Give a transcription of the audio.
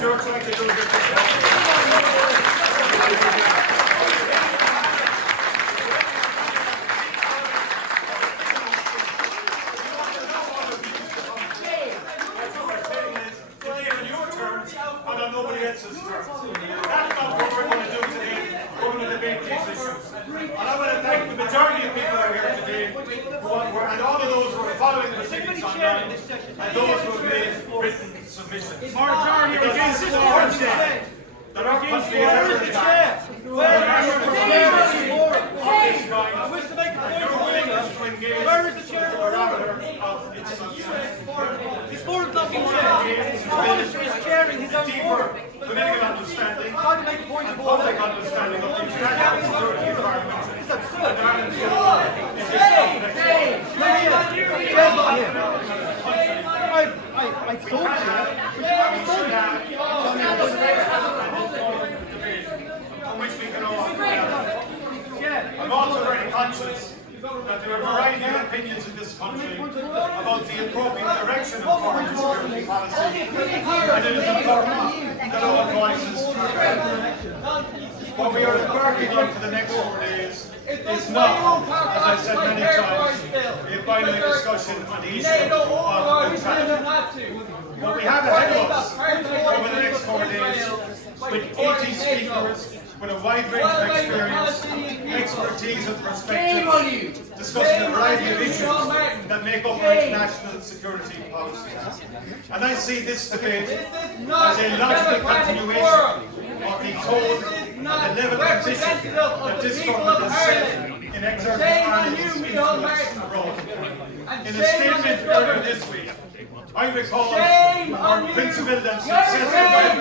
You're trying to do a good nobody else's turn. That's not what we're going to do today. We're going to debate these issues. And I want to thank the majority of people who are here today, and all of those who are following the proceedings online, and those who have made written submissions. Majority against this board, there are possibly errors in that. I wish to make a point. Where is the chair of its This board is not being chaired. Someone is chairing his own board. Political understanding Trying to make a point and of order. public understanding of the international security environment. It's absurd. I told I'm also very conscious that there are a variety of opinions in this country about the appropriate direction of foreign security policy, and it is important that all voices are heard. What we are embarking on for the next 4 days is not, as I said many times, a binary discussion on the issue of neutrality. But we have ahead of us over the next 4 days with 80 speakers with a wide range of experience, expertise and perspective, discussing a variety of issues that make up our international security policy. And I see this debate as a logical continuation of the tone and the level of position that this government has set in exerting Ireland's influence abroad. In a statement earlier this week, I recall our principled and successful